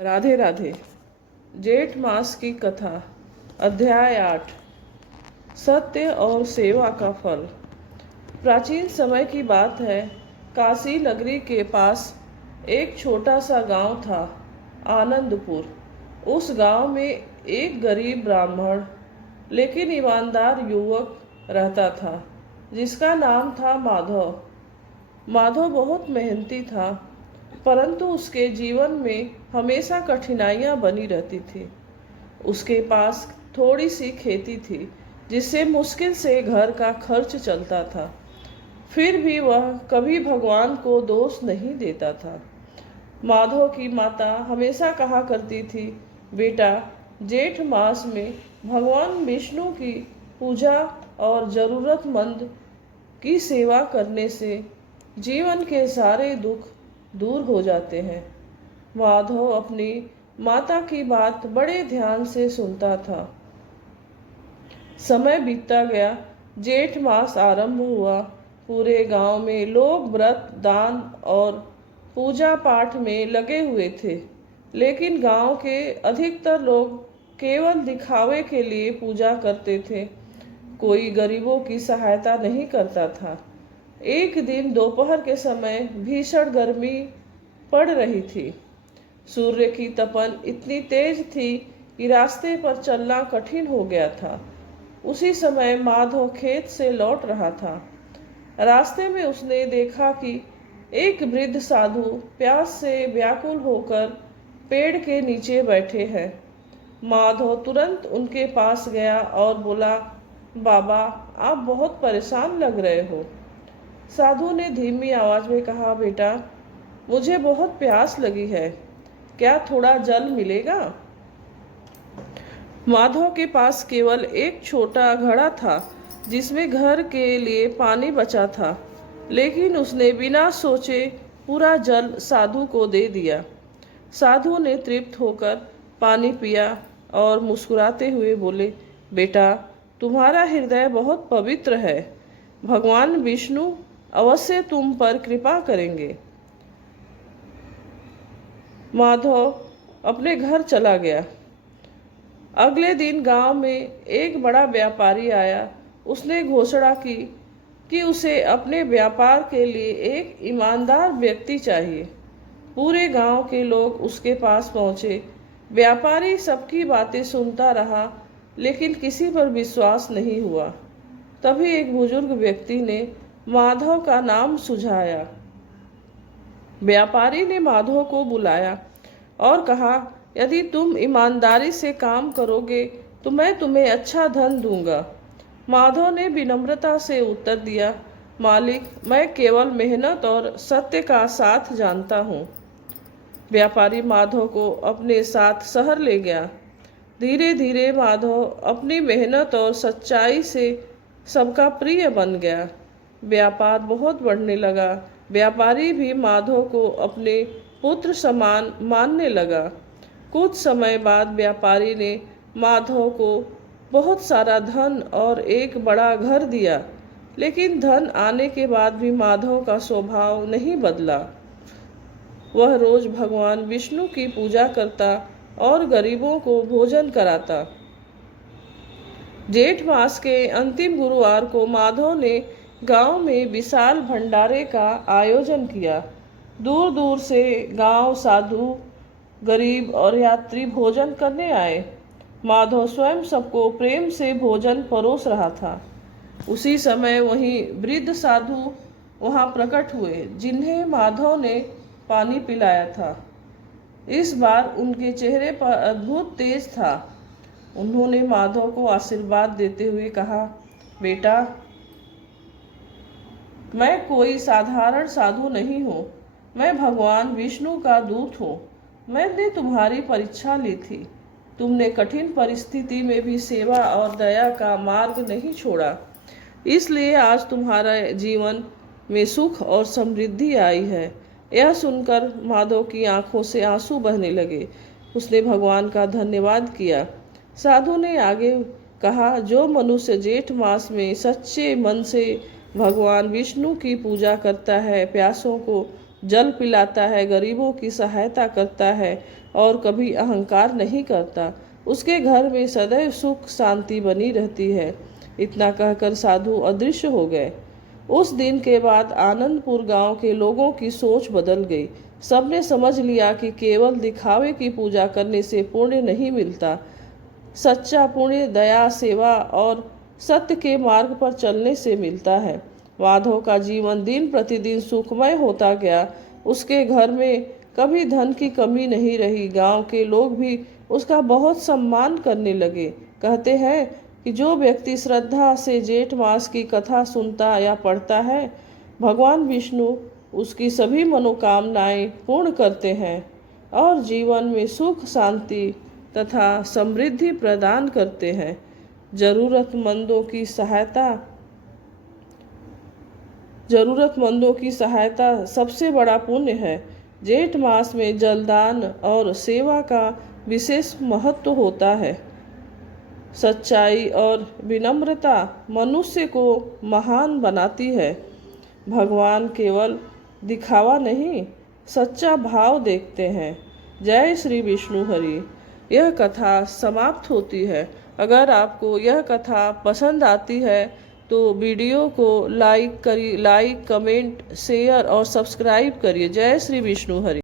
राधे राधे। जेठ मास की कथा। अध्याय 8। सत्य और सेवा का फल। प्राचीन समय की बात है। काशी नगरी के पास एक छोटा सा गांव था, आनंदपुर। उस गांव में एक गरीब ब्राह्मण लेकिन ईमानदार युवक रहता था, जिसका नाम था माधव। माधव बहुत मेहनती था, परंतु उसके जीवन में हमेशा कठिनाइयां बनी रहती थी। उसके पास थोड़ी सी खेती थी, जिससे मुश्किल से घर का खर्च चलता था। फिर भी वह कभी भगवान को दोष नहीं देता था। माधव की माता हमेशा कहा करती थी, बेटा, जेठ मास में भगवान विष्णु की पूजा और जरूरतमंद की सेवा करने से जीवन के सारे दुख दूर हो जाते हैं। माधव अपनी माता की बात बड़े ध्यान से सुनता था। समय बीतता गया, जेठ मास आरंभ हुआ। पूरे गांव में लोग व्रत, दान और पूजा पाठ में लगे हुए थे, लेकिन गांव के अधिकतर लोग केवल दिखावे के लिए पूजा करते थे। कोई गरीबों की सहायता नहीं करता था। एक दिन दोपहर के समय भीषण गर्मी पड़ रही थी। सूर्य की तपन इतनी तेज थी कि रास्ते पर चलना कठिन हो गया था। उसी समय माधव खेत से लौट रहा था। रास्ते में उसने देखा कि एक वृद्ध साधु प्यास से व्याकुल होकर पेड़ के नीचे बैठे हैं। माधव तुरंत उनके पास गया और बोला, बाबा, आप बहुत परेशान लग रहे हो। साधु ने धीमी आवाज में कहा, बेटा, मुझे बहुत प्यास लगी है, क्या थोड़ा जल मिलेगा? माधव के पास केवल एक छोटा घड़ा था, जिसमें घर के लिए पानी बचा था, लेकिन उसने बिना सोचे पूरा जल साधु को दे दिया। साधु ने तृप्त होकर पानी पिया और मुस्कुराते हुए बोले, बेटा, तुम्हारा हृदय बहुत पवित्र है। भगवान विष्णु अवश्य तुम पर कृपा करेंगे। माधव अपने घर चला गया। अगले दिन गांव में एक बड़ा व्यापारी आया। उसने घोषणा की कि उसे अपने व्यापार के लिए एक ईमानदार व्यक्ति चाहिए। पूरे गांव के लोग उसके पास पहुंचे। व्यापारी सबकी बातें सुनता रहा, लेकिन किसी पर विश्वास नहीं हुआ। तभी एक बुजुर्ग व्यक्ति ने माधव का नाम सुझाया। व्यापारी ने माधव को बुलाया और कहा, यदि तुम ईमानदारी से काम करोगे तो मैं तुम्हें अच्छा धन दूंगा। माधव ने विनम्रता से उत्तर दिया, मालिक, मैं केवल मेहनत और सत्य का साथ जानता हूँ। व्यापारी माधव को अपने साथ शहर ले गया। धीरे धीरे माधव अपनी मेहनत और सच्चाई से सबका प्रिय बन गया। व्यापार बहुत बढ़ने लगा। व्यापारी भी माधव को अपने पुत्र समान मानने लगा। कुछ समय बाद व्यापारी ने माधव को बहुत सारा धन और एक बड़ा घर दिया, लेकिन धन आने के बाद भी माधव का स्वभाव नहीं बदला। वह रोज भगवान विष्णु की पूजा करता और गरीबों को भोजन कराता। जेठ मास के अंतिम गुरुवार को माधव ने गांव में विशाल भंडारे का आयोजन किया। दूर दूर से गांव साधु, गरीब और यात्री भोजन करने आए। माधव स्वयं सबको प्रेम से भोजन परोस रहा था। उसी समय वहीं वृद्ध साधु वहां प्रकट हुए, जिन्हें माधव ने पानी पिलाया था। इस बार उनके चेहरे पर अद्भुत तेज था। उन्होंने माधव को आशीर्वाद देते हुए कहा, बेटा, मैं कोई साधारण साधु नहीं हूँ, मैं भगवान विष्णु का दूत हूँ। मैंने तुम्हारी परीक्षा ली थी। तुमने कठिन परिस्थिति में भी सेवा और दया का मार्ग नहीं छोड़ा, इसलिए आज तुम्हारा जीवन में सुख और समृद्धि आई है। यह सुनकर माधव की आंखों से आंसू बहने लगे। उसने भगवान का धन्यवाद किया। साधु ने आगे कहा, जो मनुष्य जेठ मास में सच्चे मन से भगवान विष्णु की पूजा करता है, प्यासों को जल पिलाता है, गरीबों की सहायता करता है और कभी अहंकार नहीं करता। उसके घर में सदैव सुख शांति बनी रहती है। इतना कहकर साधु अदृश्य हो गए। उस दिन के बाद आनंदपुर गांव के लोगों की सोच बदल गई। सबने समझ लिया कि केवल दिखावे की पूजा करने से पुण्य नहीं मिलता। सच्चा पुण्य दया, सेवा और सत्य के मार्ग पर चलने से मिलता है। माधव का जीवन दिन प्रतिदिन सुखमय होता गया। उसके घर में कभी धन की कमी नहीं रही। गांव के लोग भी उसका बहुत सम्मान करने लगे। कहते हैं कि जो व्यक्ति श्रद्धा से जेठ मास की कथा सुनता या पढ़ता है, भगवान विष्णु उसकी सभी मनोकामनाएं पूर्ण करते हैं और जीवन में सुख शांति तथा समृद्धि प्रदान करते हैं। जरूरतमंदों की सहायता सबसे बड़ा पुण्य है। जेठ मास में जलदान और सेवा का विशेष महत्व होता है। सच्चाई और विनम्रता मनुष्य को महान बनाती है। भगवान केवल दिखावा नहीं, सच्चा भाव देखते हैं। जय श्री विष्णु हरि। यह कथा समाप्त होती है। अगर आपको यह कथा पसंद आती है तो वीडियो को लाइक करिए, कमेंट, शेयर और सब्सक्राइब करिए। जय श्री विष्णु हरि।